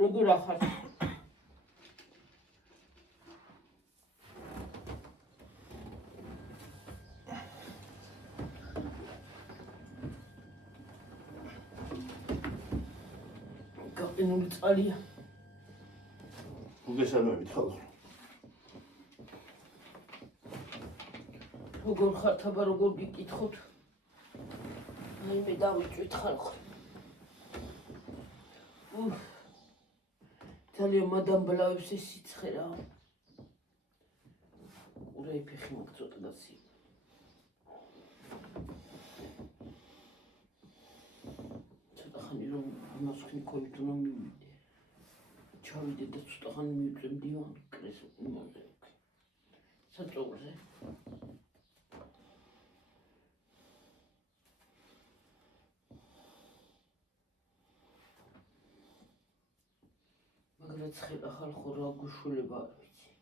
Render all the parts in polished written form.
როგორ ახარ? გაყინული წყალია. მოგესალმებით ხალხო. როგორ ხართ აბა როგორ გიკითხოთ? აი მე დავიწვით ხალხო. ძალიან მადამბლავებს ეს სიცხე რა. ყურე ფეხი მაქვს ცოტა დაცი. ცოტა ხანი რომ ამას ხნი ქონით უნდა მივიდე. ჩავიდე და ცოტა ხანი მივიწვე მდივან კრესლზე. საწოლზე. მაგრამ ცხელა ხალხო რა გუშულება არ ვიცი.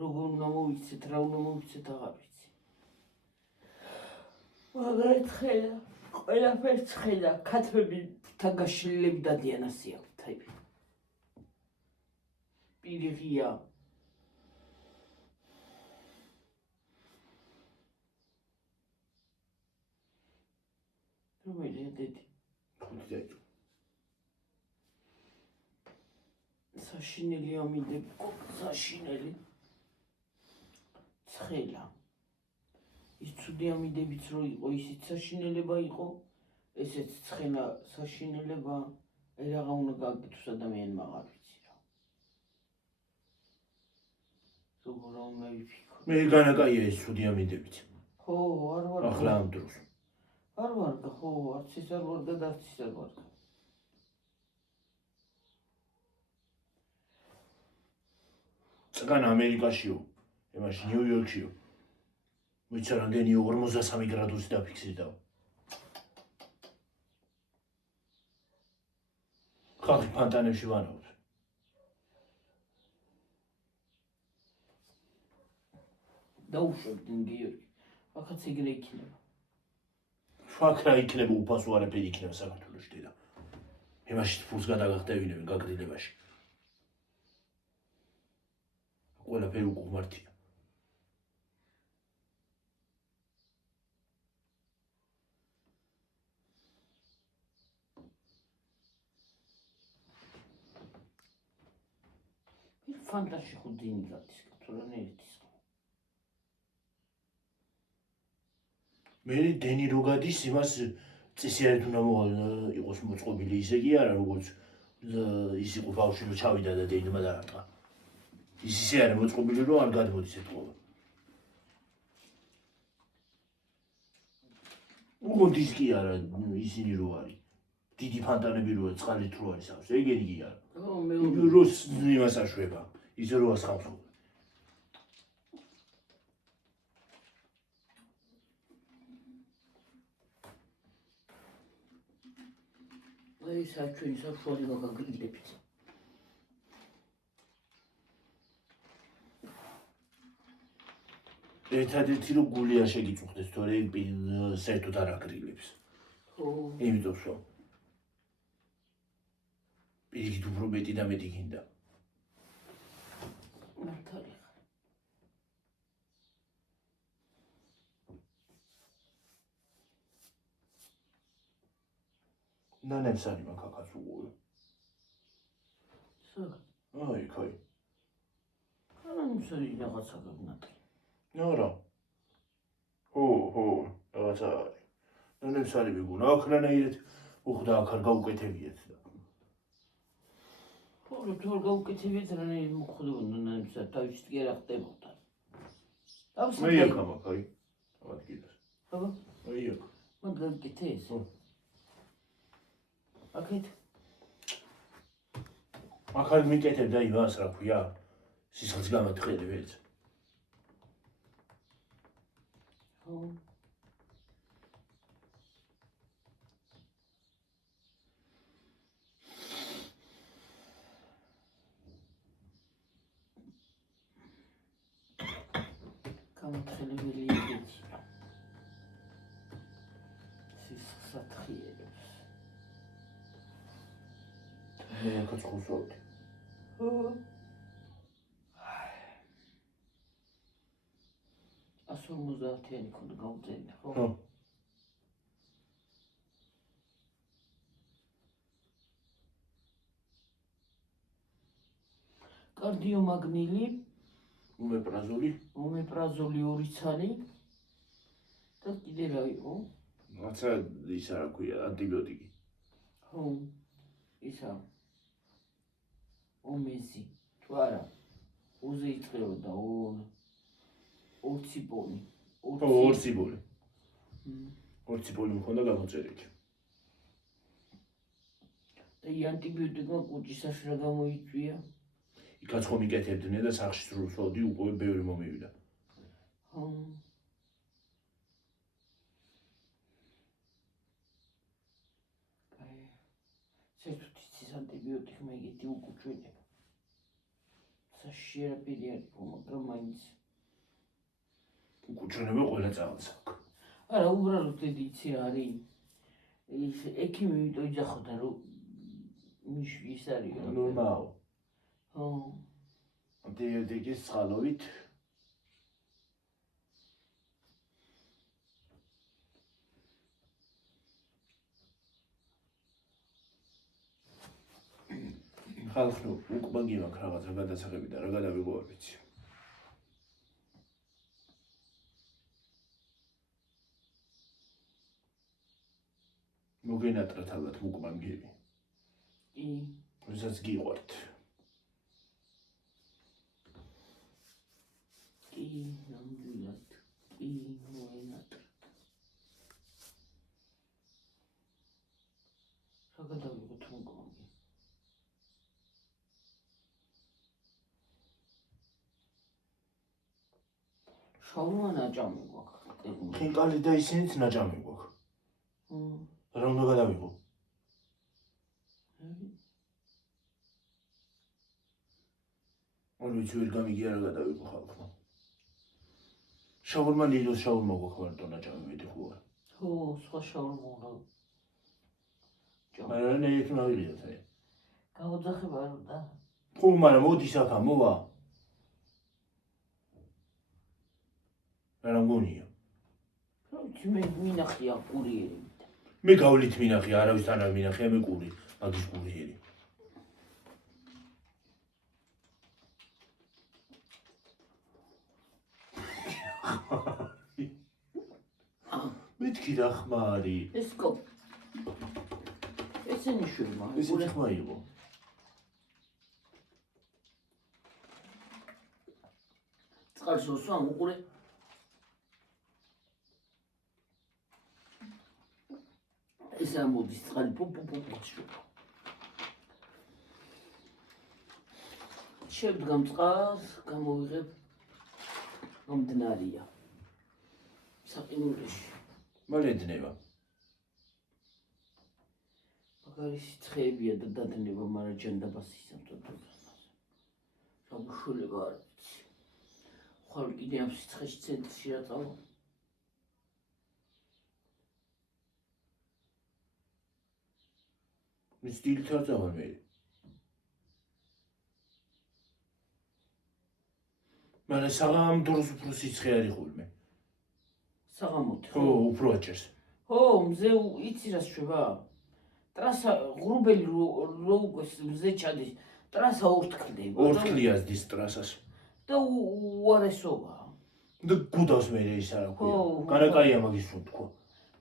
როგორ უნდა მოვიცეთ, რა უნდა მოვიცეთ აღარ ვიცი. მაგრამ ცხელა, ყველაფერი ცხელა, ქათმები თან გაშლილები დადიან ასე აქვთ, აი. პირი ღია. რომელია დედი? ხუთი დაიწყო. საშინელი ამინდები, საშინელი. ცხელა. ის ცუდი ამინდებიც რო იყო, ისიც საშინელება იყო, ესეც ცხელა საშინელება, აი რაღა უნდა გაკეთოს ადამიანმა აღარ ვიცი რა. როგორ უნდა ვიფიქრო. მე განაკაია ეს ცუდი ამინდებიც. ხო, არ ვარ. ახლა ამ დროს. არ ვარ, ხო, არც ის არ ვარ და არც ის არ ვარ. წგან ამერიკაშიო, იმაში ნიუ-იორკშიო. ვიცი რამდენიო 53 გრადუსი დაფიქსირდა. ხალხი ფანტანებში ვანაობს. დაუშვებდნენ გიორგი. აქაც ეგრე იქნება. ფაქრა იქნება უფასო არაფერი იქნება საქართველოში დედა. იმაში ფულს გადაგახტევინებენ გაგრძელებაში. ყველაფერი უყურმართია. ფანტაში ხუდინი გადის, კათოლანეეთის. მე დენი რო გადის იმას წესიარით უნდა იყოს მოწყობილი ისე კი არა როგორც ის იყო ბავშვი რო ჩავიდა და დენმა დაარტყა. ის ისე არა მოწყობილი რომ არ გადმოდის ეთყობა. უგონდის კი არა ისინი რო არის. დიდი ფანტანები როა წყალით რო არის აქვს, ეგენი კი არა. როს იმას აშვება, ისე რო ასხავს. აი ეს არ ჩვენი საშუალო გაგიგდებით. ერთადერთი რომ გული არ შეგიწუხდეს, თორე საერთოდ არ აგრილებს. ხო. იმიტომ რომ პირიქით უფრო მეტი და მეტი გინდა. მართალი ხარ. ნანებს არის მაქაკაც უყურე. სად? აი, კაი. ანამს არის რაღაცა გაგნატრი. არა. ხო, რაღაცა არის. ნანებს არის მეგონა, აქ რანაირად უხდა აქ არ გაუკეთებიათ და. ხო, თორ გაუკეთებიათ რანაირად მოხდებოდა ნანებს თავისით კი არ ხდებოდა. მე აქ ამაკაი. ავად კიდეს. აბა, აი აქ. მან გაკეთე ეს. ხო. აქეთ აქ არ მიკეთებდა იმას რა ქვია? სისხლის გამატყელებებს. ხო. გამატყელებელი იქეთი. სისხლს ათხიელებს. მე ახაც ხუსავდი. ასო 50-იანი ქონდა გავწერილი, ხო? ხო. კარდიომაგნილი, უმეპრაზოლი, ომეპრაზოლი 2 ცალი და კიდე რა იყო? რაცა ის რა ქვია, ანტიბიოტიკი. ხო, ისა ომეზი, თუ არა, ოზე იწყებოდა 2 ციპონი. ხო, 2 ციპონი. 2 ციპონი მქონდა გამოწერილი. და ანტიბიოტიკმა კუჭისას რა გამოიწვია? იქაც ხომ იკეთებდნენ და სახში სრულსვავდი უკვე ბევრი მომივიდა. ხო. სერტუთიცის ანტიბიოტიკმა იგეთი უკუჩვენება. საშიარა პირი არის, მაგრამ მაინც. უკუჩვენება ყველა წამს აქვს. არა, უბრალოდ დიდი იცი რა არის. ის ექიმი იმიტომ იძახოდა, რომ მიშვი ის არის. ნორმალ. ხო. ანტიბიოტიკის წყალობით ხალხო უკმაგი მაქვს რაღაცა გადასაღები და რა გადავიღო არ ვიცი. მოგენატრათ ალბათ უკმაგები. კი. ვისაც გიყვართ. კი, ნამდვილად. კი, მოგენატრათ. რა გადავიღოთ უკმაგი? შაურმა ნაჭამი გვაქვს. ხინკალი და ისინიც ნაჭამი გვაქვს. რა უნდა გადავიღო? არ ვიცი ვერ გამიგია რა გადავიღო ხალხმა. შაურმა ლილოს შაურმა გვაქვს მარტო ნაჭამი მეტი ხო არა? ხო, სხვა შაურმა უნდა. მაგრამ ერთ მაგილიათ აი. გაოძახება რა და? ხო, მაგრამ მოდი საქა მოვა. რა მგონია? ვიცი მე მინახია კურიერი. მე გავლით მინახი, არავის არ მინახია მე კური, მაგის კურიერი. მეთქი რა ხმა არის? ეს კო ესენი შვილმა. ესენი ხმა იყო. წყალს უსვამ უყურე. ეს ამოდის წყალი პუპუპუპუჩო. შევდგამ წყალს, გამოვიღებ მომდნარია. საყინულეში. მალე დნება. მაგარი სიცხეებია და დადნება მარაჯანდაბას ისამთოდებას. რა გუშულება არ ვიცი. ხვალ კიდე ამ სიცხეში ცენტრში რა წავა. მის დილით არ წავალ მე. მაგრამ საღამ დროს უფრო სიცხე არის ხოლმე. საღამოთი. ხო, უფრო აჭერს. ხო, მზე იცი რა შვება? ტრასა ღრუბელი რო უკვე მზე ჩადის, ტრასა ორთქლდება. ორთქლია ზდის ტრასას. და უარესობა. და გუდავს მე ის არა ხო, ქვია. განაკაია მაგის რომ თქვა.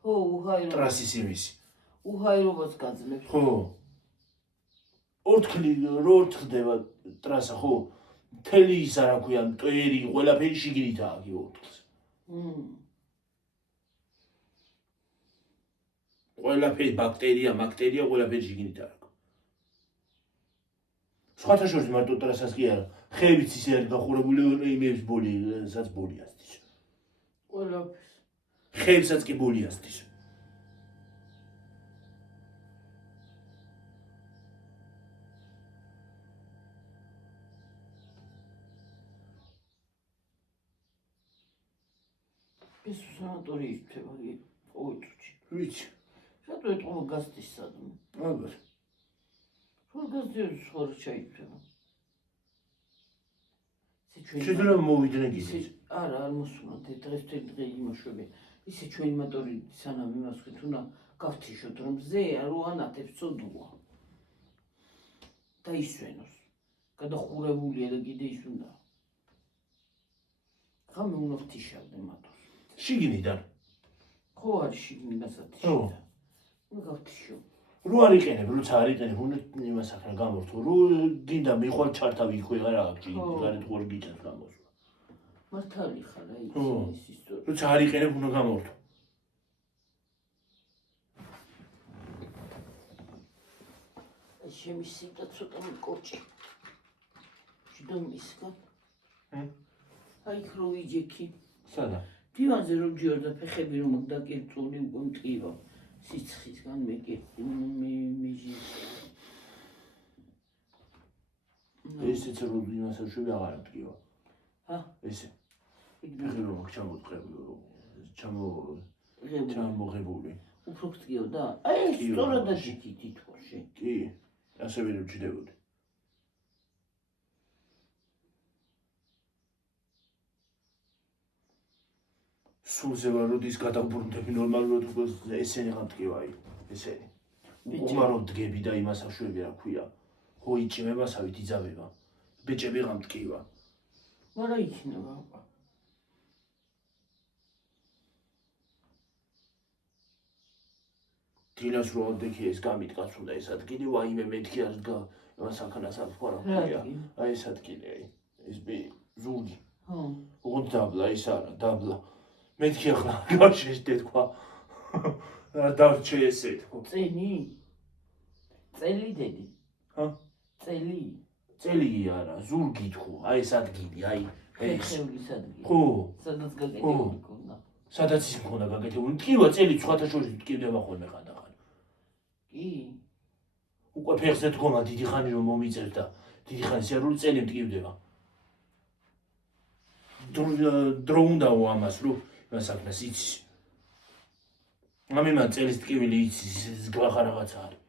ხო, უჰაერო. ტრასის იმისი. უჰაერობას გაძლევს. ხო. ორთქლი რო ორთქლდება ტრასა ხო? მთელი ის არა ქვია, მტვერი, ყველაფერი შიგნითაა კი ორთქლს. ყველაფერი ბაქტერია, ყველაფერი შიგნითაა. სხვათა შორის მარტო ტრასას კი არა, ხეებიც ისე არის გახურებული, იმებს ბოლი, საც ბოლი ასდის. ყველაფერს. ხეებსაც კი ბოლი ასდის. ეს სანატორიის თემა ყოველ წუთში. ვიცი. რატო ეტყობა გასტის სადმე? ალბათ. ხორგაზდიოს ხორ ჩაიწვევა. შეიძლება მოვიდნენ გიზის. არა, არ მოსულა დღეს დღე იმოშვები. ისე ჩვენი მოტორი სანამ იმას ვქით უნდა გავთიშოთ რომ ზე რო ანათებს წოდუა. და ისვენოს. გადახურებულია და კიდე ის უნდა. ხამე უნდა ვთიშავდე მოტორს. შიგნიდან. ხო არის შიგნიდან სათიშავ. უნდა გავთიშო. რო არ იყენებ, როცა არ იყენებ, უნდა იმას ახლა გამორთო. რო გინდა მიხვალ ჩართავი იქვე არა აქ, გარეთ ხوار გიჭერს გამოსვა. მართალი ხარ აი ის ისტორია. როცა არ იყენებ, უნდა გამორთო. შემისიდა ცოტა მკოჭი. შედომისგან. აი ხრო ვიჯექი. სადა? დივანზე რომ ჯიორ და ფეხები რომ დაკერწული უკვე მტკივა. სიცხისგან მეჟი. ესეც რო იმასაშვები აღარ მტკივა. ჰა? ესე. ფეხი რომ აქ ჩამოღებული. უფრო მტკიოდა? აი სწორადაც იქი თითქოსი. კი, ასევე რომ ჯდებოდი. სულზე ვარ როდის გადავბრუნდები ნორმალურად უკვე ესენი გამტკივა აი ესენი. უყმარო დგები და იმასაშვები რა ქვია. ხო იჭიმებასავით იძავება. ბეჭები გამტკივა. მარა იქნება აბა. დილას რო ავდექი ეს გამიტკაცუნდა ეს ადგილი ვაიმე მეთქი არ იმას აქანას არ თქვა რა ქვია. აი ეს ადგილი აი ეს ზურგი. ხო. ოღონდ დაბლა ის არა დაბლა. მეთქი ახლა გავშეშდე თქვა. რა დავჭე ესე თქო. წენი? წელი დედი. ჰა? წელი? წელი არა, ზურგი თქო. აი ეს ადგილი, აი ეს. ხევლის ადგილი. ხო. სადაც გაკეთებული ქონდა. სადაც ის მქონდა გაკეთებული. მტკივა წელი სხვათა შორის მტკივდება ხოლმე ხანდახან. კი. უკვე ფეხზე დგომა დიდი ხანი რომ მომიწევს და დიდი ხანი სერული წელი მტკივდება. დრო უნდაო ამას რომ იმას აქნას იცის. ამიმან წელის ტკივილი იცის გლახა რაღაცა არის.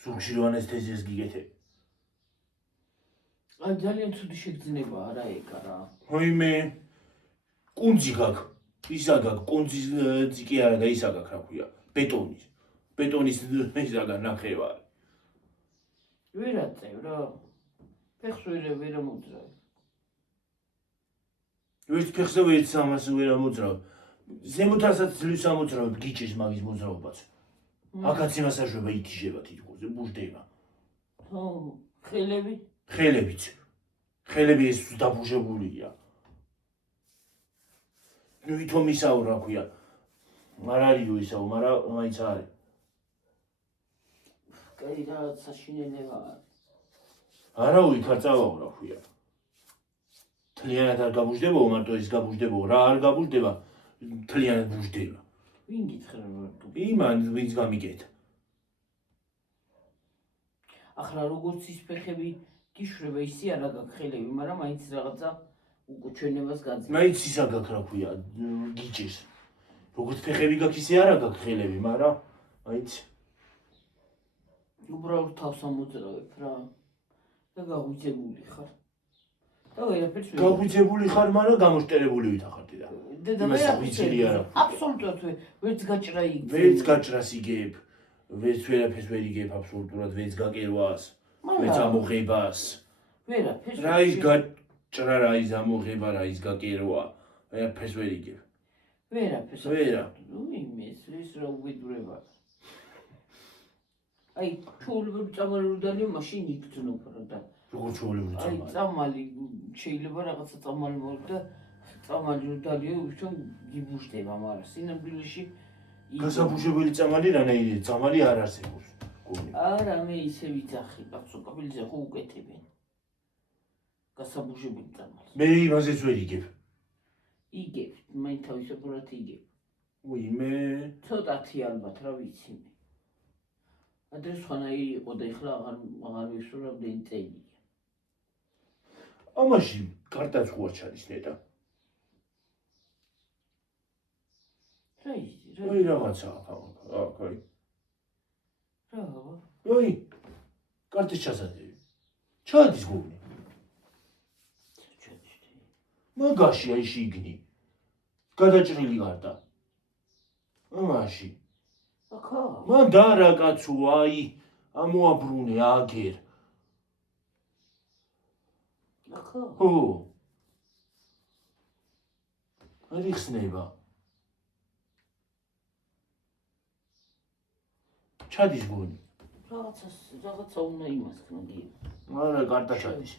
ზურგში რო ანესთეზიას გიგეთებ. აი ძალიან ცუდი შეგრძნება არა ეგ არა. ვაიმე კუნძი გაქვს. ისა გაქვს კუნძის ძიკი არა და ისა გაქვს რა ქვია. ბეტონის. ბეტონის ისა გაქვს ნახევარი. ვერაწევ რა. ფეხს ვერ მოძრავ. ვერც ფეხზე ვერც ამას ვერ ამოძრავ. ზემოთასაც ძლივს ამოძრავ გიჭის მაგის მოძრაობაც. აქაც იმასაშვება ითიშება თითქოს, ბუჟდება. ხო, ხელები? ხელებიც. ხელები ეს დაბუჟებულია. ნუ ვითომ ისაო რა ქვია. არ არისო ისაო, მაგრამ მაინც არის. კაი რაღაც საშინელება არის. არა იქ არ წავაო რა ქვია. თლიანად არ გაბუჟდებაო, მარტო ის გაბუჟდებაო, რა არ გაბუჟდება, თლიანად ბუჟდება. ვინ გითხრა რომ იმან ვინც გამიგეთა. ახლა როგორც ის ფეხები გიშვება ისე არა გაქვს ხელები, მაგრამ მაინც რაღაცა უკუჩვენებას გაძლევს. მაინც ისა გაქვს რა ქვია, გიჭის. როგორც ფეხები გაქვს ისე არა გაქვს ხელები, მაგრამ მაინც უბრალოდ თავს ამოძრავებ რა. და გაღვიძებული ხარ. და ვერაფერს ვერ გაღვიძებული ხარ, მაგრამ გამოშტერებული ვითახარდი და. დედა ვიძილი არა. აბსოლუტურად ვერც გაჭრა იგ. ვერც გაჭრას იგებ, ვერც ვერაფერს ვერ იგებ აბსოლუტურად, ვერც გაკერვას, ვერც ამოღებას. ვერაფერს. რა ის გაჭრა, რა ის ამოღება, რა ის გაკერვა, ვერაფერს ვერ იგებ. ვერაფერს. ვერა. იმის ის რა უგედურება. აი, ჩაოლებრივ წამალი დალიო მაშინ იგრძნობ რა და. როგორ ჩაოლებრივ აი, წამალი შეიძლება რაღაცა წამალი მოვიდა, წამალი დალიო ვითომ გიბუშდება, მაგრამ სინამდვილეში გასაბუჟებელი წამალი რანაირია, წამალი არ არსებობს. არა, მე ისე ვიცახი, კაცო, კაბილზე ხო უკეთებენ. გასაბუჟებელი წამალი. მე იმაზეც ვერ იგებ. იგებ, მაინც თავისებურად იგებ. ვიმე. ცოტათი ალბათ რა ვიცი მე. ადრე სხვანაირი იყო და ეხლა აღარ ვისურვებდი წელი. ამაში კარტაც ხო არ ჩადის ნეტა. რა ის? აი რაღაცა აქ, აი. რა აბა? აი, კარტის ჩასადები. ჩადის გული. ჩაჩდი. მაგაში აი შიგნი. გადაჭრილი გარდა. ამაში. აკა? მან დარა კაცო აი ამოაბრუნე აგერ. აკა? ხო. არ იხსნება. ჩადის გული. რაღაცა უნდა იმასქნა გი. არა, კარტა ჩადის.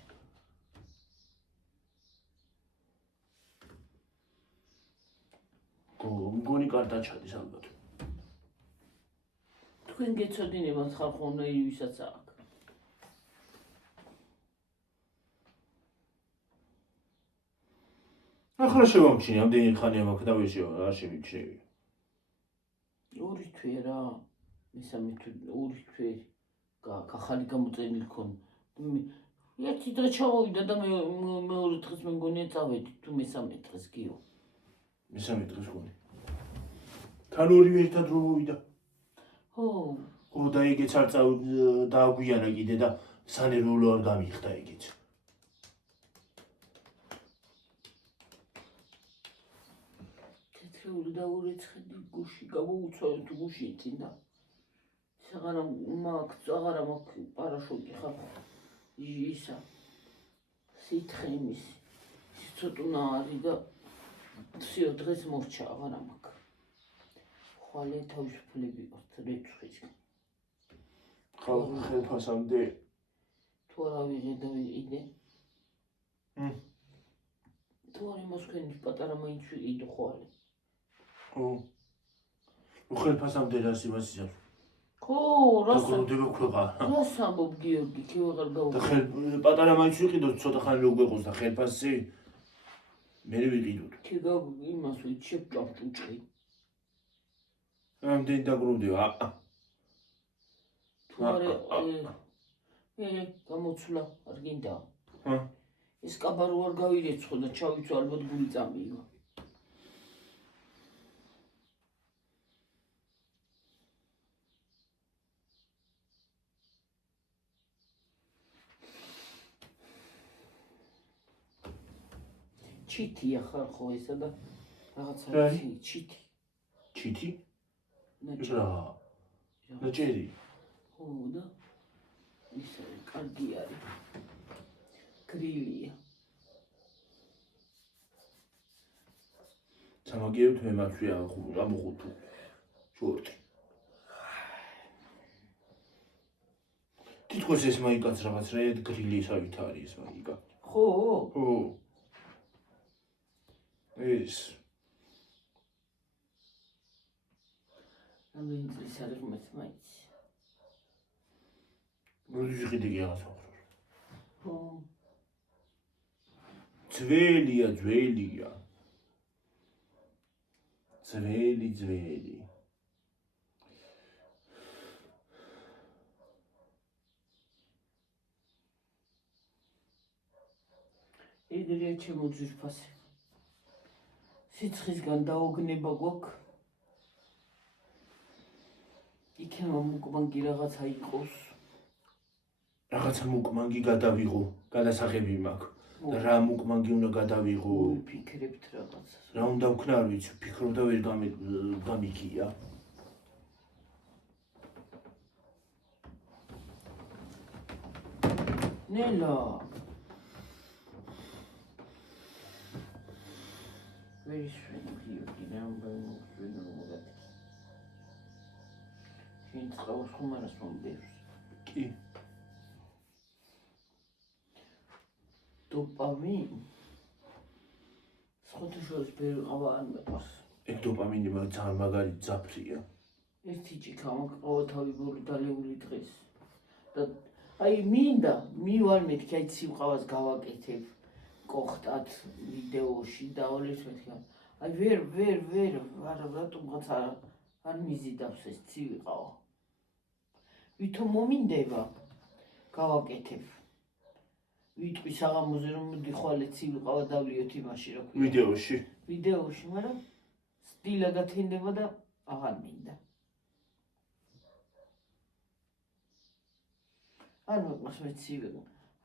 მგონი კარტა ჩადის ალბათ. თქვენ გეცოდინებათ ხალხო უნდა ვისაც აქ. ახლა შევამჩნი, ამდენი ხანია მაქვს და არ შემიჩნევი. ორი თვე რა. მესამე თვე ორი თვე ახალი გამოწერილი ქონდა. ერთი დღე ჩავოვიდა და მეორე დღეს მე მგონია წავედი თუ მესამე დღეს გიო. მესამე დღეს გონი. თან ორივე ერთად რო მოვიდა. ხო. ხო და ეგეც არ დააგვიანა კიდე და სანერვულო არ გამიხდა ეგეც. თეთრეული და ურეცხედი გუში გამოუცვალე თუ გუში იწინდა. აღარა მაქვს პარაშუტი ხალხო. ისა სითხე იმის ცოტუნა არის და всё დღეს მორჩა აღარა მაქვს. ხვალე თავისუფლები ვართ რეცხვის. ხელფასამდე თუ არა ვიღე და ვიყიდე. თუ არა მოსკენის პატარა მაინც ვიყიდო ხვალე. ხო. ხელფასამდე რას იმას იზარს. ხო, გრუნდება ქვეყანა. რას ამბობ გიორგი, კი ვეღარ და გავუგებ. პატარა მაინც ვიყიდოთ ცოტა ხანი რო გვეყოს და ხელფასზე მე ვიყიდოთ. კი იმას ვიცებ ჭავჭუჭი. ამდენი დაგრუნდება. თუ არა გამოცვლა არ გინდა. ეს კაბარო არ გავირეცხო და ჩავიცვა ალბათ გული წამივა. ჩიტია ხალხო ესა და რაღაცა ჩიტი. ჩიტი? რა? ნაჭერი. ხო და ისე კარგი არის. გრილია. სამაგიეროდ მე მათვია ამოხუთუ. შორტი. თითქოს ეს მაიკაც რაღაც რაად გრილისავით არის ეს მაიკა. ხო? ხო. ეს რამდენი წლის არის ღმერთს მაინც? როდის ვიყიდი რაღაცა. ხო. ძველია. ძველი. ეგრეა ჩემო ძვირფასი. სიცხისგან დაოგნება გვაქვს. იქნება მუკმანგი რაღაცა იყოს. რაღაცა მუკმანგი გადავიღო, გადასაღები მაქვს. და რა მუკმანგი უნდა გადავიღო? ვიფიქრებთ რაღაცას. რა უნდა ვქნა არ ვიცი, ვფიქრობ და ვერ გამიქია. ნელა. Very strange Gyorgi, ნამდვილად მოგატი. შენ წყავს ხომ არას მომდევს? კი. დოპამინ. სხოთაშორის ბევრი ყავა არ მეყვარს. ეგ დოპამინი ძალიან მაგარი ძაფრია. ერთი ჭიქა მაქვს ყოველთავი დალეული დღეს. და აი მინდა მივარ მეთქი აი სიმყავას გავაკეთებ. კოხტად ვიდეოში და ოლეს მეთქი. აი ვერ არა რატომღაც არ მიზიდავს ეს ცივიყავა. ვითომ მომინდება გავაკეთებ. ვიტყვი საღამოზე რომ მოდი ხვალე ცივიყავა დავლიოთ იმაში რა ქვია. ვიდეოში, მაგრამ სტილა გათენდება და აღარ მინდა. არ მეყავს მეცივე.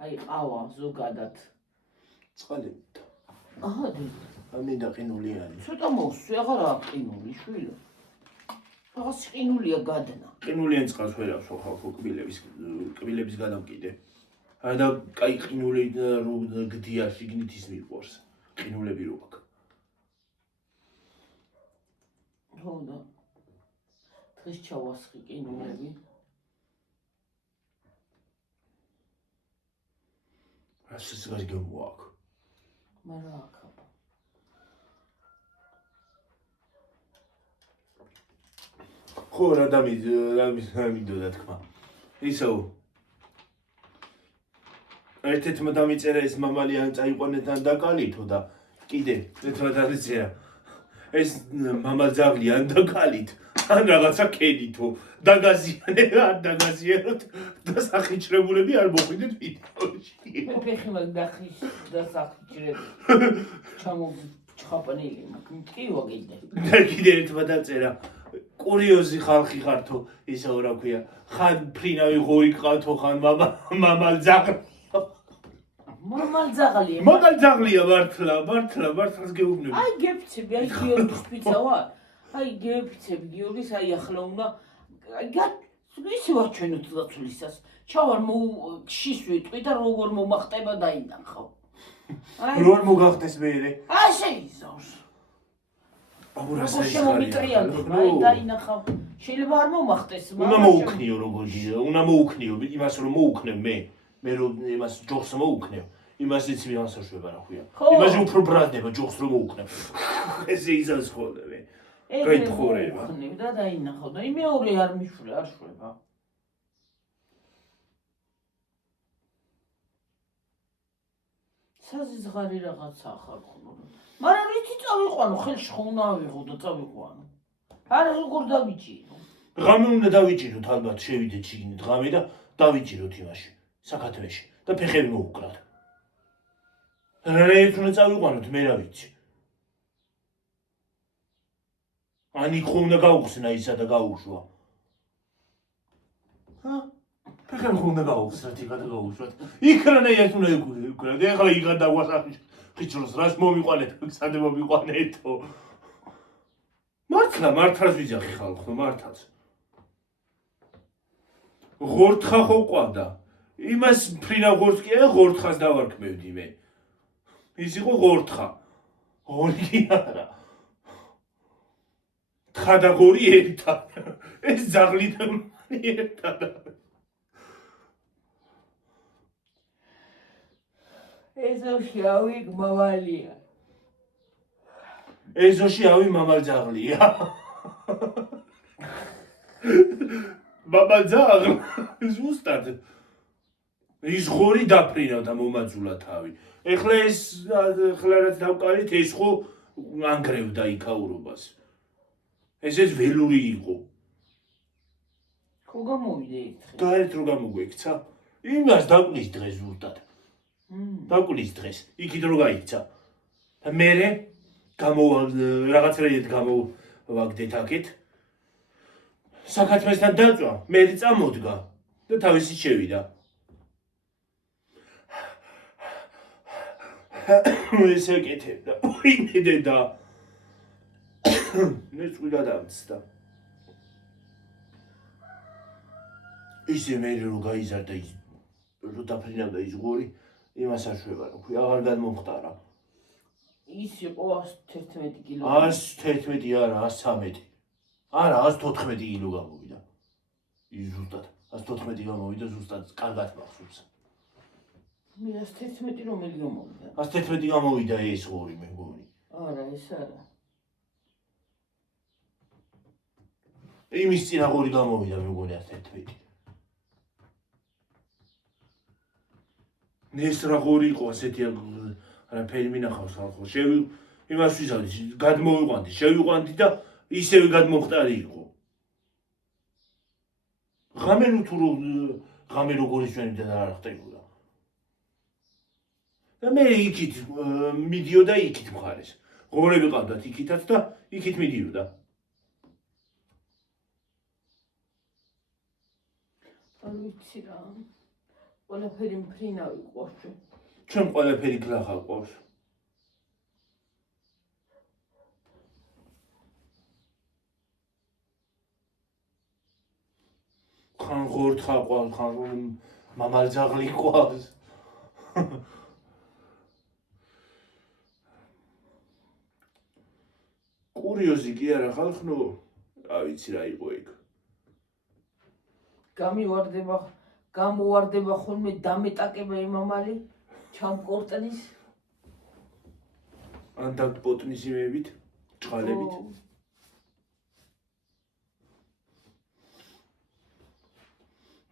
აი ყავა ზოგადად. წყალებით. აჰა დედა. ამინდა ყინული არის. ცოტა მოსვი, აღარაა ყინული, შვილო. რაღაც ყინულია გადნა. ყინულიან წყალს ვერ აქვს ხალხო კბილების გადამკიდე. და კაი ყინული რო გდია შიგნით ის მიყვარს. ყინულები რო აქვს. ხო და დღეს ჩავასხი ყინულები. რასაც გარიგე მოაქვს. მაგრამ აქაბა. ხო რა დამიდოდა თქმა. ისო ერთ-ერთმა დამიწერა ეს მამალი ან წაიყვანეთ ან დაკალითო და კიდე ერთმა დამიწერა ეს მამალძაღლი ან დაკალით ან რაღაცა კენითო დაგაზიანე არ დაგაზიანოთ და სახიჭრებულები არ მოხვიდეთ ვიდეოში. მე ფეხი მაგ დახის და სახიჭრები. ჩამოჩხაპნილი მაგ მტკივა კიდე. და კიდე ერთმა დაწერა კურიოზი ხალხი ხართო ისე რა ქვია ხან ფრინავი ღორი ყავთო ხან მამალძაღლი მამალძაღლია. მამალძაღლია მართლაც გეუბნები. აი გეფიცები, აი გიორგის პიცა ვარ. აი გეფიცები გიორგის, აი ახლა უნდა ისე ვარ ჩვენ უცლაცულისას. ჩავარ გშის ვიტყვი და როგორ მომახტება დაინახავ. როგორ მოგახდეს მეერე? აი შეიზავს. აუ როგორ რასაც შემომიტრიალდება, აი დაინახავ. შეიძლება არ მომახტეს, უნდა მოუქნიო როგორ უნდა მოუქნიო იმას რომ მოუქნებ მე რომ იმას ჯოხს მოუქნევ. იმასიც მიასაშვება რა ქვია. იმაში უფრო ბრალდება ჯოხს რომ მოუქნევ. ესე იზას ხოლმე. გაითხორება. და დაინახავ და მეორე არ მიშვრი, არ შვება. საზღარი რაღაცა ხალხო. მაგრამ რითი წავიყვანო, ხელში ხო უნდა ავიღო და წავიყვანო. არა როგორ დავიჭირო. ღამე უნდა დავიჭიროთ ალბათ შევიდეთ შიგნით ღამე და დავიჭიროთ იმაში საქართველოში და ფეხები მოუკრათ. რანაირად უნდა წავიყვანოთ მე რა ვიცი. ან იქ ხო უნდა გაუხსნა ისა და გაუშვა. ფეხები ხო უნდა გაუხსნათ იქა და გაუშვათ. იქ რანაირად უნდა უკრათ. ეხლა იქა დაგვასახი ხიჭროს რას მომიყვანეთ სად მომიყვანეთო. მართლაც ვიძახი ხალხო მართლაც. ღორთხა ხო ყვავდა. იმას ფრინა ღორთს კი არა ღორთხას დავარქმევდი მე. ის იყო ღორთხა. ღორი კი არა. თხა და ღორი ერთად. ეს ძაღლი და მანი ერთად. ეზოში ავი მავალია. ეზოში ავი მამალძაღლია. მამალძაღლი ზუსტად. ის ღორი დაფრინა და მომაძულა თავი. ეხლა ეს ხლარად დავკალით ეს ხო ანგრევდა იქაურობას. ესეც ველური იყო. ხო გამოვიდე ერთხელ. და ერთ რო გამოგვექცა. იმას დაკლის დღეს ზუსტად. დაკლის დღეს. იქით რო გაიქცა. და მერე რაღაცრაირად გამოვაგდეთ აქეთ. საქართველოსთან დაწვა, მე წამოდგა და თავისი შევიდა. ესე ეკეთებდა. ვინმე დედა. მე წვიდა დამცდა. ისე მე რო გაიზარდა ის რო დაფრინავდა ის ღორი, იმას არ შვება რა ქვია, აღარ გადმომხტარა. ის იყო 111 კილო. 111 არა, 113. არა, 114 კილო გამოვიდა. ის ზუსტად 114 გამოვიდა ზუსტად კარგად მახსოვს. მე 111 რომელი გამოვიდა? 111 გამოვიდა ეს ღორი მე მგონი. არა, ეს არა. იმის წინა ღორი გამოვიდა მე მგონი 111. ეს რა ღორი იყო ასეთი არაფერი მინახავს ხალხო. იმას ვიზავდი, გადმოვიყვანდი, შევიყვანდი და ისევე გადმოხტარი იყო. ღამე როგორ ისვენებდა და არ ხტებოდა. და მე იქით მიდიოდა იქით მხარეს. ღორები ყავდათ იქითაც და იქით მიდიოდა. არ ვიცი რა. ყველაფერი მფრინავი ყავს ჩვენ. ჩვენ ყველაფერი გლახა ყავს. ხან ღორთხა ყავს, ხან მამალძაღლი ყავს. კურიოზი კი არა ხალხნო, რა ვიცი რა იყო იქ. გამოვარდება ხოლმე დამეტაკება იმამალი ჩამკორტნის. ან დაგპოტნის იმებით, ჭყალებით.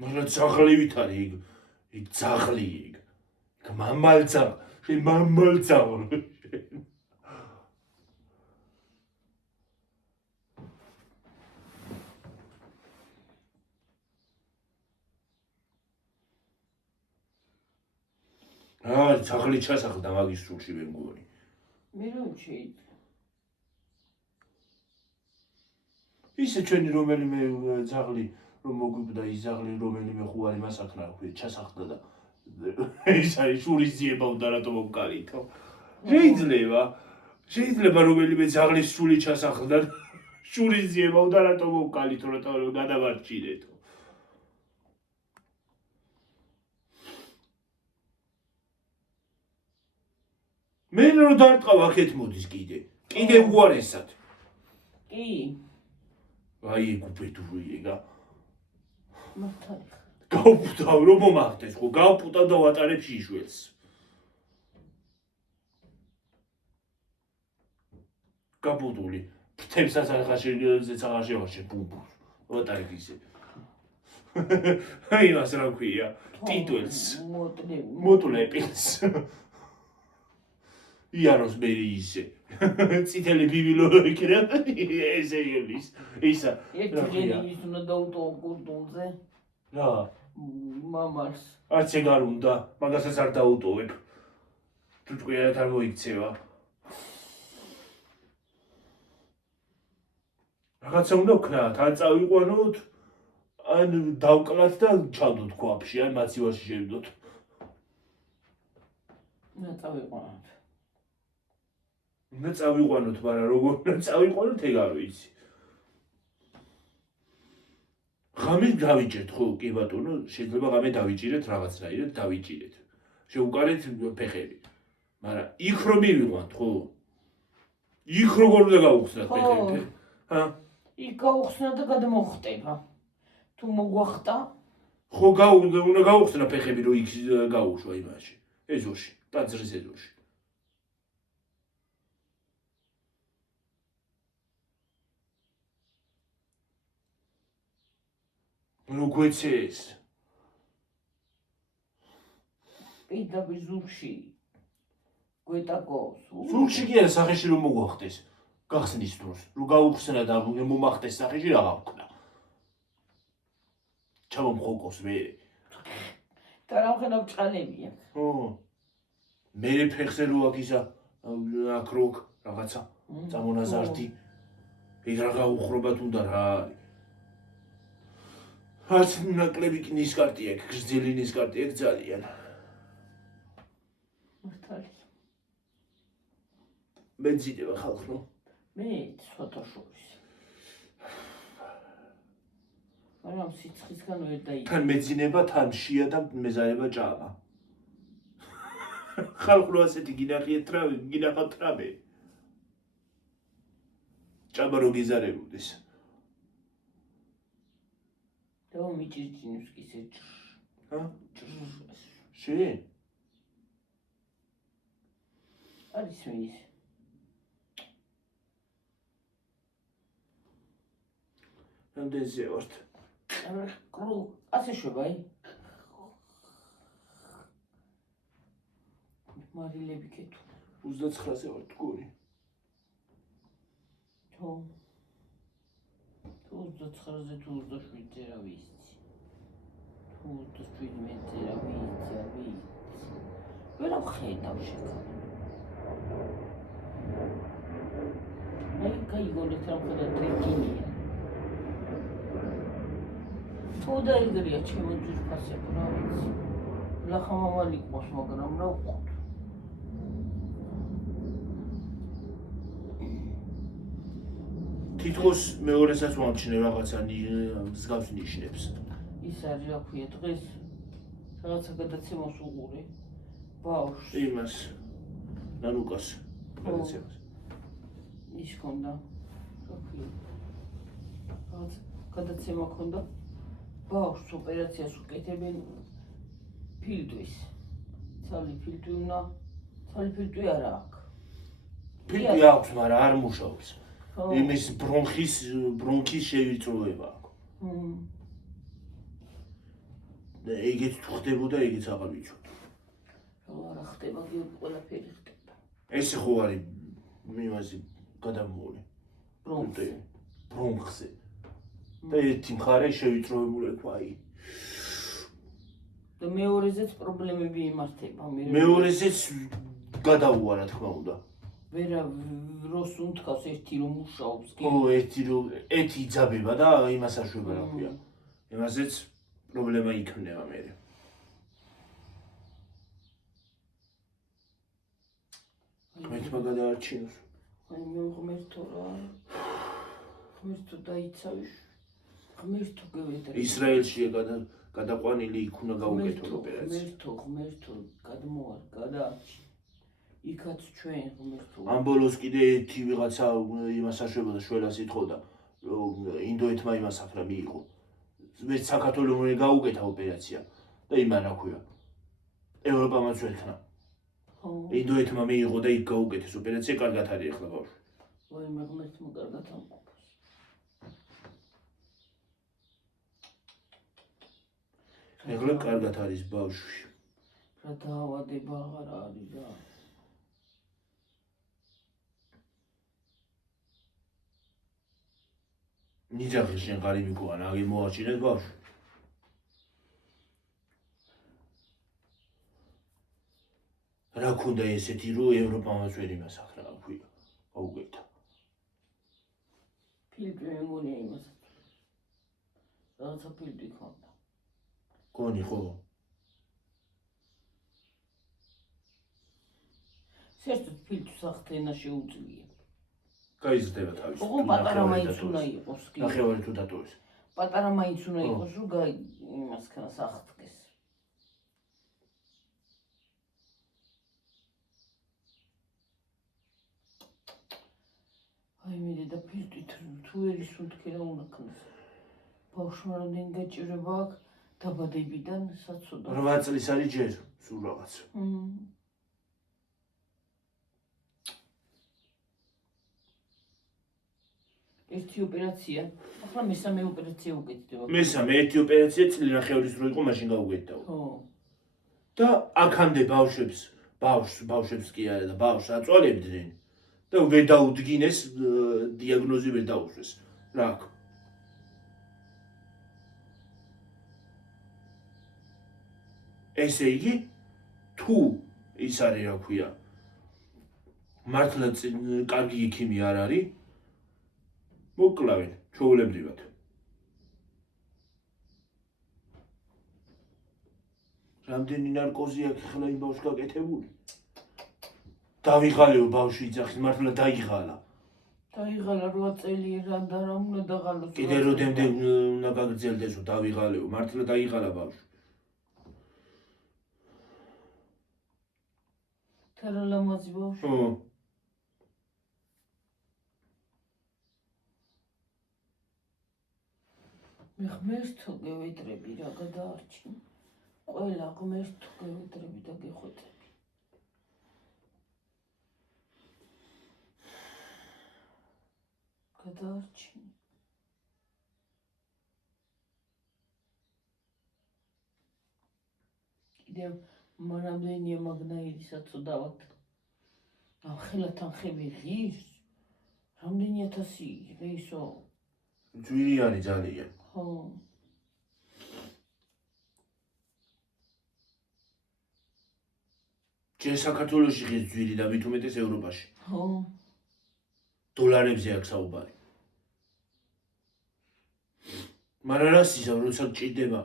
მაგრამ ძაღლივით არის იქ. იქ ძაღლი იქ. იქ მამალძაღლი. ძაღლი ჩასახლდა მაგის სულში მე მგონი. მე რომ შეიძლება. ისე ჩვენი რომელიმე ძაღლი რომ მოგვიკვდა ის ძაღლი რომელიმე ხუარი მასახნა ქვია ჩასახლდა და ის არის შურის ძიება უნდა რატომ მოკალითო. შეიძლება რომელიმე ძაღლის სული ჩასახლდა შურის ძიება უნდა რატომ მოკალითო რატომ გადავარჩინეთო. მე რომ დარტყავ აქეთ მოდის კიდე უარესად. კი. აი გუბედურიეგა. მართალი. გავპუტავ რომ მომახდეს ხო გავპუტავ და ვატარებ შიშველს. გაპუტული ფრთებსაც აღარ შევარჩენ ბუმბულს. ვატარებ ისე. აი მას რა ქვია? ტიტულს. მოტლეპილს. იაროს მერი ისე. წითელი ბიბილო იქნება ესე ილის. ისა. ერთგენი უნდა დაუტოვო კურდულზე. რა? მამალს. არც ეგარ უნდა, მაგასაც არ დაუტოვებ. თუ ჭკვიანად არ მოიქცევა. რაღაცა უნდა ვქნათ, ან წავიყვანოთ, ან დავკლათ და ჩავდოთ ქვაფში, ან მაცივარში შევდოთ. წავიყვანოთ. უნდა წავიყვანოთ, მაგრამ როგორ წავიყვანოთ ეგ არ ვიცი. ღამე დავიჭერთ ხო, კი ბატონო, შეიძლება ღამე დავიჭირეთ რაღაცნაირად, დავიჭირეთ. შევუკარეთ ფეხები. მაგრამ იქ რომ მივიყვანთ, ხო? იქ როგორ უნდა გავუხსნათ ფეხები? ჰა? იქ გავუხსნა და გადმოხტება. თუ მოგვახტა? ხო, უნდა გავუხსნა ფეხები, რომ იქ გავუშვა იმაში. ეზოში, ტაძრის ეზოში. რო გვეცეს. პირდაპირ ზურგში. გვეტაკოს. ზურგში კი არა, სახეში რომ მოგვახტეს. გახსნის დროს, რომ გაუხსნა და მომახტეს სახეში რა გავქნა. ჩამომხოკოს მე. და რა ვხედავ ჭყალებია. ხო. მე ფეხზე რო აქ ისა აქ როგ რაღაცა წამონაზარდი. ეგ რა გაუხრობათ უნდა რა არის. არც ნაკლები კი ნისკარტი აქვს, გრძელი ნისკარტი აქვს ძალიან. მართალი. მეძინება ხალხო. მე ცოტა შორის. მაგრამ სიცხისგან ვერ დაიწყე. თან მეძინება, თან შია და მეზარება ჭამა. ხალხო ასეთი გინახიეთ ტრავე, გინახავთ ტრავე. ჭამა რო გიზარებოდეს. და მიჭირჭინებს კი ისე. ჰა? შე? არის მის. რამდენზე ვართ? ასე შვებაი. მარილები კეთო. 29-ზე ვართ გონი. თო. 29-ზე თუ 27-ზე რა ვიცი. თუ 27-ზე რა ვიცი. ვერა ხედავ შეკა. აი გაიგონეთ რა ხედავ ტრეკინია. თუ და ეგრეა ჩემო ძირფასები რა ვიცი. ლახამამალი ყავს, მაგრამ რა ვყავთ. თითქოს მეორესაც ვამჩნევ რაღაცა მსგავს ნიშნებს. ის არის რა ქვია დღეს რაღაცა გადაცემას უყურე ბავშვს იმას ნანუკას გადაცემას. ის ხონდა რა ქვია რაღაც გადაცემა ხონდა ბავშვს ოპერაციას უკეთებენ ფილტვის ცალი ფილტვი არა აქვს. ფილტვი აქვს, მაგრამ არ მუშაობს. იმის ბრონქის შევიწროება აქვს. ეგეც თუ ხდებოდა, ეგეც აღარ ვიცოდი. რა ხდება, ყველაფერი ხდება. ეს ხო არის იმაზე გადამული. ბრონხზე. და ერთი მხარე შევიწროებული ხო აი. და მეორეზეც პრობლემები იმართება. მეორეზეც გადაუვა რა თქმა უნდა. ვერა როს უნთქავს ერთი რომ მუშაობს კი. ო ერთი იძაბება და იმას აშვება რა ქვია. იმასეც პრობლემა იქნება მე. მეთმა გადაარჩინოს. აი მე ღმერთო რა. ღმერთო დაიცავი. ღმერთო გევედრე. ისრაელშია გადაყვანილი იქ უნდა გაუკეთო ოპერაცია. ღმერთო გადმოარ გადაარჩი. იქაც ჩვენ ღმერთო. ამ ბოლოს კიდე ერთი ვიღაცა იმას აშვებოდა შველას ითხოვდა ინდოეთმა იმას აფრა მიიღო. მე საქართველოს უნდა გაუკეთა ოპერაცია და იმან რა ქვია. ევროპამაც ვეთქნა. ინდოეთმა მიიღო და იქ გაუკეთეს ოპერაცია, კარგად არის ახლა ბავშვი. ვაი მე ღმერთმა კარგად ამყოფს. ეხლა კარგად არის ბავშვი. რა დაავადება აღარ არის რა. ნიძახი შენ ღარიბი აგი მოაჩინეთ ბავშვი. რა ქონდა ესეთი რომ ევროპამაც ვერ იმას ახრა ქვია. გაუკეთა. ფილტვი მეგონია იმასაც. რაღაცა ფილტვი ხონდა. გონი ხო? საერთოდ ფილტვს ახდენა შეუძლია. გაიზრდება თავის. ოღონ პატარა მაინც უნდა იყოს კი. ნახევარი თუ დატოვეს. პატარა მაინც უნდა იყოს რომ იმასქანას ახდგეს. აი მე და ფილტვი თუ ვერ ისუნთქე რა უნდა ქნას. ბავშვმა რამდენი გაჭირება აქვს დაბადებიდან საცოდო. 8 წლის არის ჯერ სულ რაღაც. ერთი ოპერაცია, ახლა მესამე ოპერაცია უკეთდება. მესამე ერთი ოპერაცია წლინახევრის დრო იყო, მაშინ გაუკეთდა. ხო. და აქამდე ბავშვებს კი არა და ბავშვს აწვალებდნენ და ვერ დაუდგინეს დიაგნოზი ვერ დაუშვეს. რა აქვს? ესე იგი თუ ის არის რა ქვია მართლა კარგი ექიმი არ არის მოკლავენ ჩაულებრივად. რამდენი ნარკოზი აქვს ახლა იმ ბავშვს გაკეთებული? დავიღალეო ბავშვი იძახის, მართლა დაიღალა. დაიღალა 8 წელი რა და რა უნდა დაღალოს. კიდე როდემდე უნდა გაგრძელდესო, დავიღალეო, მართლა დაიღალა ბავშვი. თარა ლამაზი ბავშვი. ხო. მე ღმერთო გევედრები რა გადაარჩინე. ყველა ღმერთო გევედრები და გეხვეწები. გადაარჩინე. კიდევ მანამდენია მაგნაირი საწოდავად. ამ ხელათან ხები ღირს. რამდენი ათასი რეისო. ძვირი არის ძალიან. ხო. ჯერ საქართველოში ღირს ძვირი და მით უმეტეს ევროპაში. ხო. დოლარებზე აქვს საუბარი. მაგრამ რა სიზავ, როცა გჭირდება?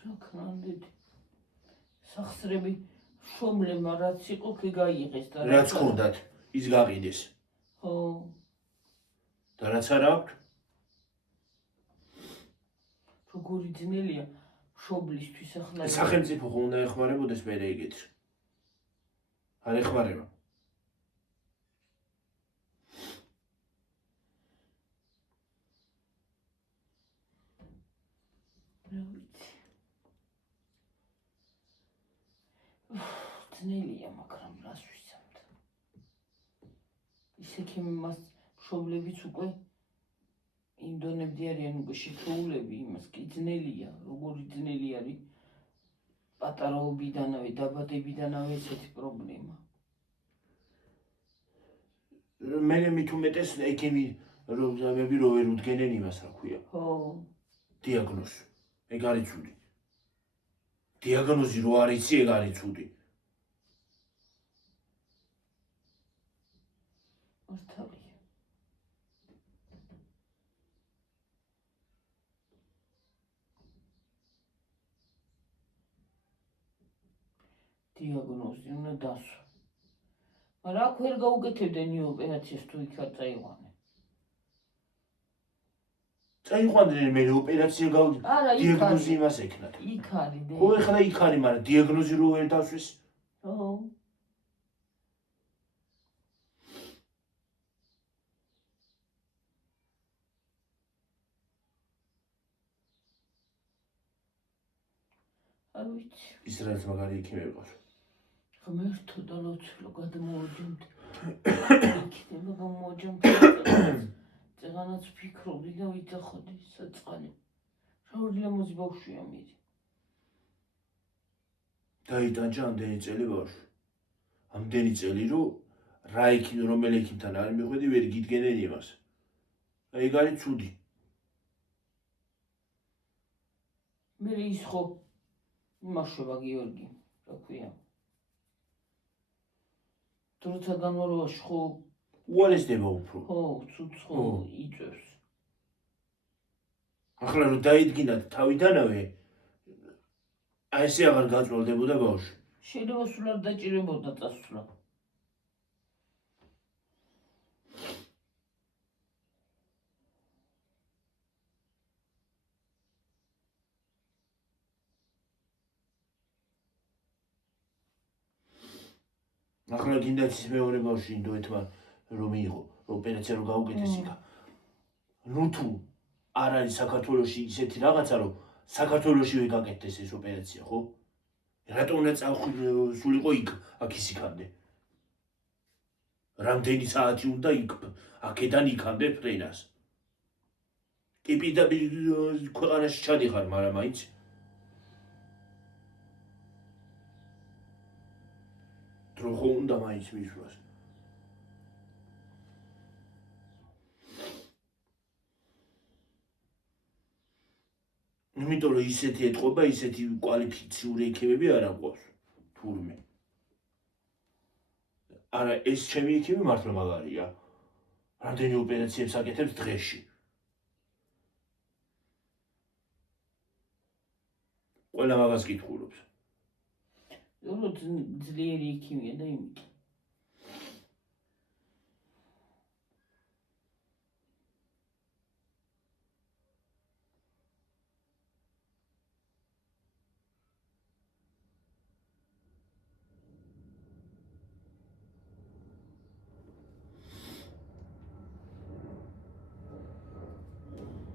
რა ქნანდები. სახსრები შომლემა რაც იყო კი გაიღეს და რაც ხონდათ ის გაყიდეს ხო და რაც არ აქვს როგორი ძნელია მშობლისთვის ახლა სახელმწიფო ხო უნდა ეხმარებოდეს მერე იგეთ არ ეხმარება ძნელია მაგრამ რას ვისამთ ისე მას მშობლებიც უკვე იმდონებდი არიან უკვე შეჩოულები იმას კი ძნელია როგორი ძნელი არის პატარაობიდანავე დაბადებიდანავე ესეთი პრობლემა მე მით უმეტეს ექიმი რომები რო ვერ უდგენენ იმას რა ქვია ხო დიაგნოზი ეგ არის ცუდი დიაგნოზი რო არ იცი ეგ არის ცუდი მართალია დიაგნოზი უნდა დასვა მაგრამ აქ ვერ გაუკეთებდნენ ოპერაციას თუ იქ არ წაიყვანე წაიყვანდნენ მე ოპერაცია არა იქ დიაგნოზი იმას ეკნათ იქ არის ხო ეხლა იქ არის მაგრამ დიაგნოზი რო ვერ დასვის ხო არ ვიცი ისრაელს მაგარი ექიმი ყავს ღმერთო და ლოცულო გადმოვაჯამთ იქნება გამოვაჯამთ წეღანაც ვფიქრობდი და ვიძახოდი საწყალი რა ლამაზი ბავშვია მერი დაიტანჯა ამდენი წელი ბავშვი ამდენი წელი რომ რა ექიმ რომელი ექიმთან არ მიხვედი ვერ გიდგენენ იმას ეგ არის ცუდი მე ის ხო იმაშვება გიორგი რა ქვია დროთა განმავლობაში ხო უარესდება უფრო ხო ცუდს ხო იწევს ახლა რომ დაიდგინათ თავიდანავე აი ესე აღარ გაწოლდებოდა ბავშვი შეიძლება სულ არ დაჭირებოდა წასვლა ახლა გინდათ ის მეორე ბავშვი ინდოეთმა რომ მიიღო ოპერაცია რომ გაუკეთეს იქა ნუ თუ არ არის საქართველოში ისეთი რაღაცა რომ საქართველოშივე გაკეთდეს ეს ოპერაცია ხო რატო უნდა წავსულიყო იქ აქ ისიქამდე რამდენი საათი უნდა იქ აქედან იქამდე ფრენას კი პირდაპირ ქვეყანაში ჩადიხარ მაგრამ მაინც დრო ხო უნდა მაინც მისვლას იმიტომ რომ ისეთი ეთყობა ისეთი კვალიფიციური ექიმები არ აყვავს თურმე არა ეს ჩემი ექიმი მართლა მაგარია რამდენი ოპერაციებს აკეთებს დღეში ყველა მაგას კითხულობს რომ ძლიერი ექიმია და იმიტომ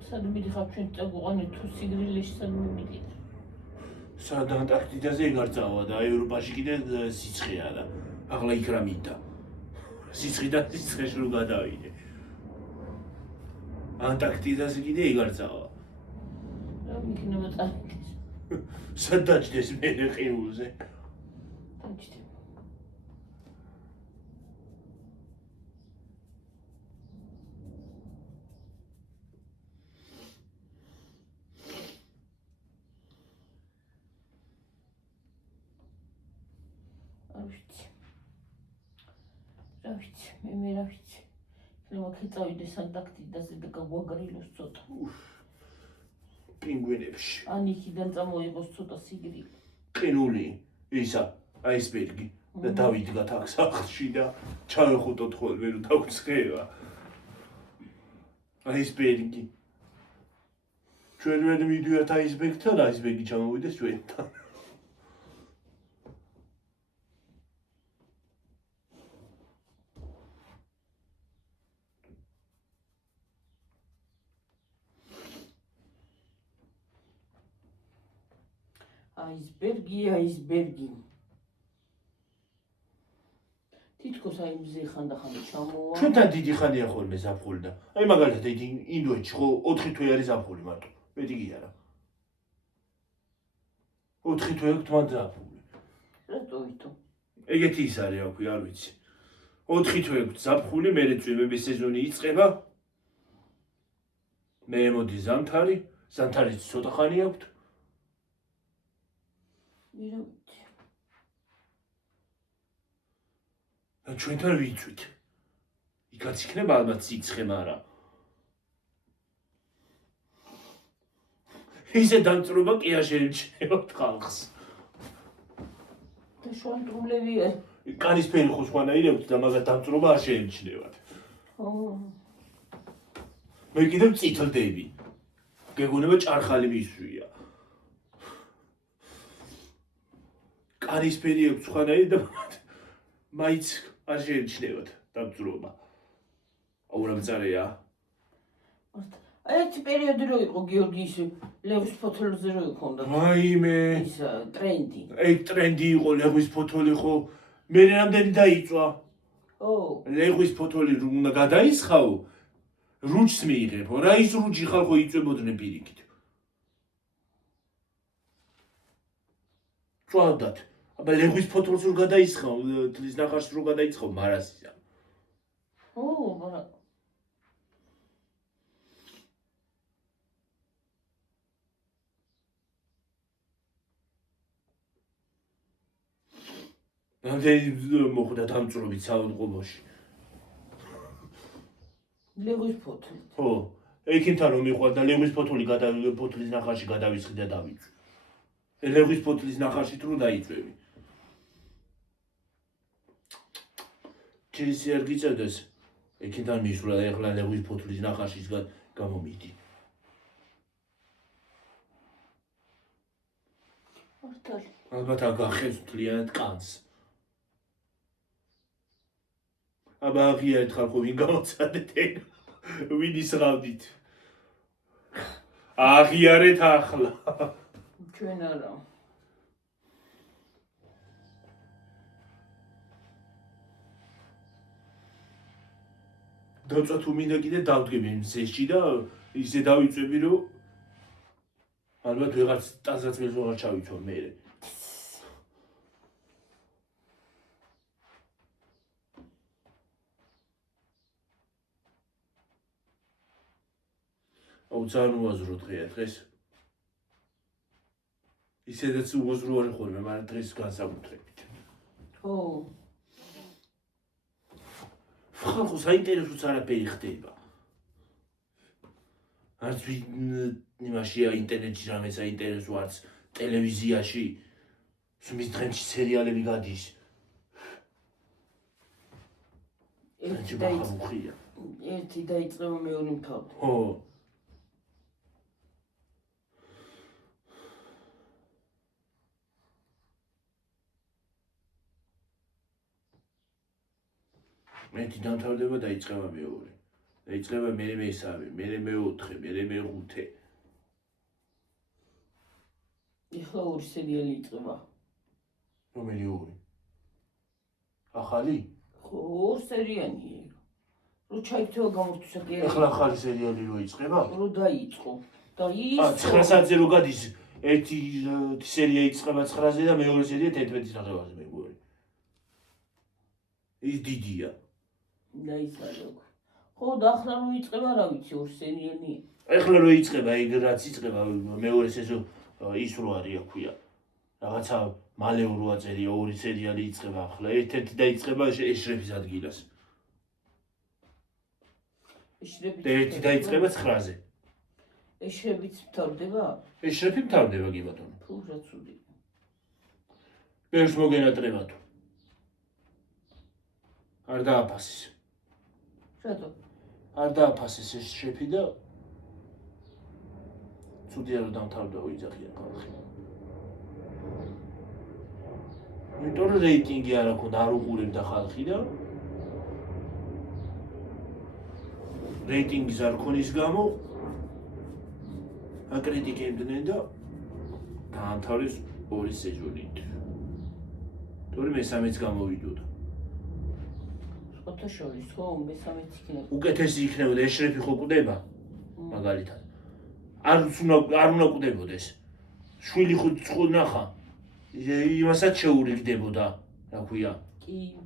სად მიდიხარ ჩვენ წაგვიყვანე თუ სიგრილეში სად მივიდით სად ანტარქტიდაზე ეგ არ წავა და ევროპაში კიდე სიცხეა და ახლა იქ რა მიდა სიცხიდან სიცხეში რო გადავიდე ანტარქტიდაზე კიდე ეგ არ წავა რა იქნება წავიდეს სად დაჭდეს მე ყინულზე დაჭდება რა ვიცი მე რა ვიცი ხება ქეწავიდეს ანტარქტიდაზე და გაგვაგრილოს ცოტა პინგვინებში ან იქიდან წამოიღოს ცოტა სიგრილი ყინული ისა აისბერგი და დავიდგათ აქ სახლში და ჩავეხუტოთ ხოლმე რომ დაგვცხება აისბერგი ჩვენ ვერ მიდივართ აისბერგთან აისბერგი ჩამოვიდეს ჩვენთან აისბერგი თითქოს აი მზე ხანდახანდა ჩამოვა ჩვენთან დიდი ხანია ხოლმე ზაფხული და აი მაგალითად ინდოეთში ხო 4 თვე არის ზაფხული მარტო მეტი კი არა 4 თვე აქვს მანდ ზაფხული რატო ვითომ ეგეთი ის არის აქვე არ ვიცი 4 თვე აქვს ზაფხული მერე წვიმების სეზონი იწყება მე მოდი ზამთარიც ცოტა ხანი აქვს ჩვენთან ვიცვით იქაც იქნება ალბათ სიცხე მაგრამ ისე დამწრობა კი არ შეიმჩნევთ ხალხს და შუანდრუმლებია კანისფერი ხო სხვანაირი აქვს და მაგას დამწრობა არ შეიმჩნევათ მე კიდევ წითლდები გეგონება ჭარხალი მისვია კანისფერი აქვს სხვანაირი და მაინც არ შეიმჩნევათ დამწრობა აურამწარეა ერთი პერიოდი რო იყო გიორგის ლევის ფოთოლზე რო იქონდა ვაიმე ის ტრენდი ეგ ტრენდი იყო ლევის ფოთოლი ხო მე რამდენი დაიწვა ო ლევის ფოთოლი რომ უნდა გადაისხაო რუჩს მიიღებო რა ის რუჩი ხალხო იწვებოდნენ პირიქით ჭვავდათ აბა ლევის ფოთოლს რო გადაისხაო თლის ნახარს რო გადაისხაო მარასია ო მაგრამ რამდენი მოხვდა დამწრობით საავადმყოფოში ლევის ფოთოლი ხო ექიმთან რომ მიყვარდა ლევის ფოთოლი ფოთლის ნახარში გადავისხი და დავიწვი ლევის ფოთლის ნახარშით რო დაიწვევი ჩისი არ გიწევდეს ექიმთან მისვლა და ეხლა ლევის ფოთლის ნახარშის გამომიდი მართალი ალბათ აგახებს მთლიანად კანს აბა აღიარეთ ხალხო ვინ გამოცადეთ ეგ ვინ ისრავდით აღიარეთ ახლა ჩვენ არა დაწვა თუ მინდა კიდე დავდგები მზეში და ისე დავიწვევი რომ ალბათ ვიღაც ტანსაც ვერ ჩავიცვალ მე აუ ძალიან უაზრო დღეა დღეს ისედაც უაზრო არ ხოლმე მაგრამ დღეს განსაკუთრებით ო ხალხო საინტერესოც არაფერი ხდება არც იმაშია ინტერნეტში რამე საინტერესო არც ტელევიზიაში სუმის დღემში სერიალები გადის ერთი დაიწყება მეორე მთავრდება ხო ერთი დამთავრდება დაიწყება მეორე დაიწყება მე მესამე მე მეოთხე მე მეხუთე ეხლა ორი სერიალი იწყება რომელი ორი ახალი ხო ორ სერიანი რო ჩაიქცევა გამორთვისა კი ეხლა ახალი სერიალი რო იწყება რო დაიწყო და ის 9 საათზე რო გადის ერთი სერია იწყება 9-ზე და მეორე სერია 11-ის ნახევარზე მეგობრებო ის დიდია და ის არის ხო და ახლა რო იწყება რა ვიცი ორ სერიალი ეხლა რო იწყება ეგ რაც იწყება მეორე სეზონი ის რო არის აქვია რაღაცა მალე რო აწერია ორი სერიალი იწყება ახლა ერთ-ერთი დაიწყება ეშრეფის ადგილას ეშრეფი და ერთი დაიწყება 9-ზე ეშრეფიც მთავრდება ეშრეფი მთავრდება კი ბატონო თუ რა ცუდი ბერს მოგენატრება თუ. არ დააფასეს. რატო? არ დააფასეს ეს შეფი და ცუდია რომ დამთავრდა ვიძახიან ხალხი. იმიტომ რომ რეიტინგი არ აქვს, არ უყურებდა ხალხი და რეიტინგის არ ქონის გამო აკრიტიკებდნენ და დაამთავრეს ორი სეზონით. თორემ მესამეც გამოვიდოდა. სხვათა შორის ხო მესამეც იქნება. უკეთესი იქნებოდა ეშრეფი ხო კვდება მაგალითად. არ უნდა კვდებოდეს. შვილი ხო ნახა. იმასაც შეურიგდებოდა, რა ქვია, კი.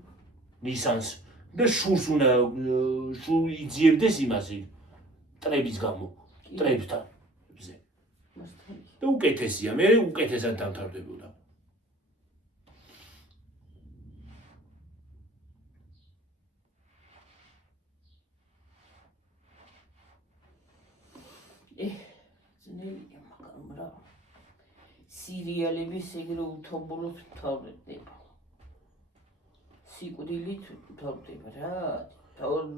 ნისანს და შურს უნდა იძიებდეს იმაზე ტრების გამო, ტრებთან. და უკეთესია, მე უკეთესად დამთავრდებოდა. ძნელია, მაგრამ რა. სერიალების ეგრე უთომბოლოდ მთავრდება. სიკვდილით მთავრდება რა. თავად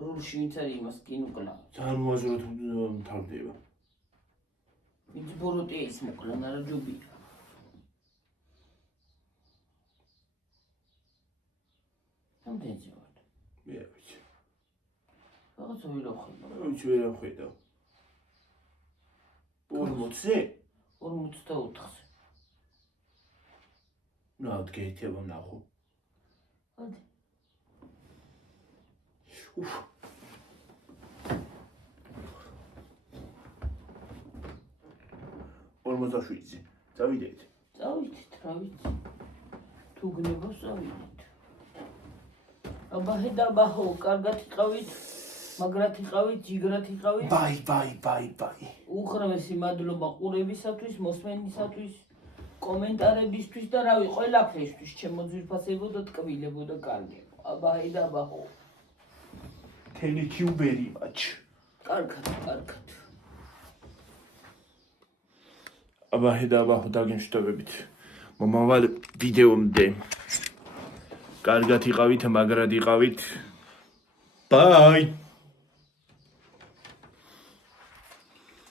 როლში ვინც არის იმას კინოკლავ. ძალიან უაზროდ მთავრდება. ვინც ბოროტია ის მოკლან, არა ჯობია. რამდენზე ვარ? მე არ ვიცი. რაღაცა ვერ ახედავ. ვიცი ვერ ახედავ. 40-ზე? 44-ზე. რა გეითება ნახო. ადი. უფ. ორმოცდაშვიდზე. წავიდეთ. წავიდეთ, რა ვიცი. თუ გნებოს წავიდეთ. აბაჰე და აბაჰო, კარგად იყავით, მაგრად იყავით, ჯიგრად იყავით. ბაი. უხრამესი მადლობა ყურებისათვის, მოსმენისათვის, კომენტარებისთვის და რავი, ყველაფერისთვის, ჩემო ძვირფასებო და ტკბილებო და კარგებო. აბაჰე და აბაჰო. Thank you very much. კარგად. აბაჰე და აბაჰო დაგემშვიდობებით. მომავალ ვიდეომდე. კარგად იყავით, მაგრად იყავით. Bye.